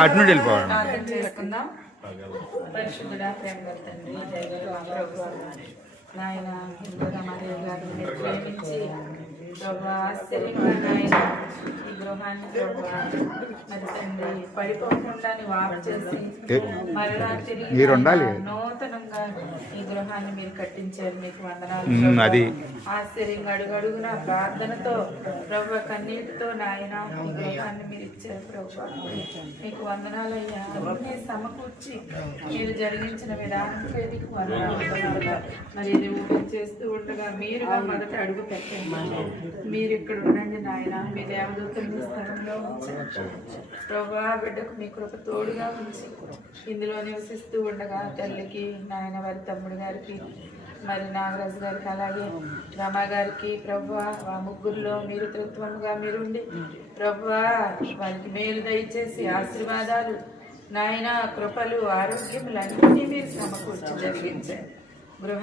అటు నుండి వెళ్ళిపోవాలి. పరిశుద్ధుడా ప్రేమ తండ్రి నాయన ప్రేమించి ప్రభా ఆశ్చర్యంగా నాయన ఈ గృహాన్ని ప్రభా మరి తండ్రి పడిపోకుండా వాపు చేసి మరలా తిరిగి నూతనంగా ఈ గృహాన్ని మీరు కట్టించారు. మీకు వందనాలు. అది ఆశ్చర్యంగా అడుగడుగున ప్రార్థనతో ప్రభు కన్నీటితో నాయన ఈ గృహాన్ని మీరు ఇచ్చారు. ప్రభు మీకు వందనాలయ్యా. అన్నీ సమకూర్చి మీరు జరిగించిన విధానంపై మీకు వందనాలు. మరి ఇది చేస్తూ ఉండగా మీరుగా మొదట అడుగు పెట్టండి. మీరు ఇక్కడ ఉండండి నాయన. మీ దేవదూతని స్థలంలో ఉంచండి ప్రభా. బిడ్డకు మీ కృప తోడుగా ఉంచి ఇందులో నివసిస్తూ ఉండగా తల్లికి నాయన వారి తమ్ముడు గారికి మరి నాగరాజు గారికి అలాగే రమా గారికి ప్రభా ఆ ముగ్గురులో మీరు తత్వముగా మీరుండి ప్రభా వారికి మేలు దయచేసి ఆశీర్వాదాలు నాయన కృపలు ఆరోగ్యములు అన్నీ మీరు సమకూర్చి జరిగించారు. గృహ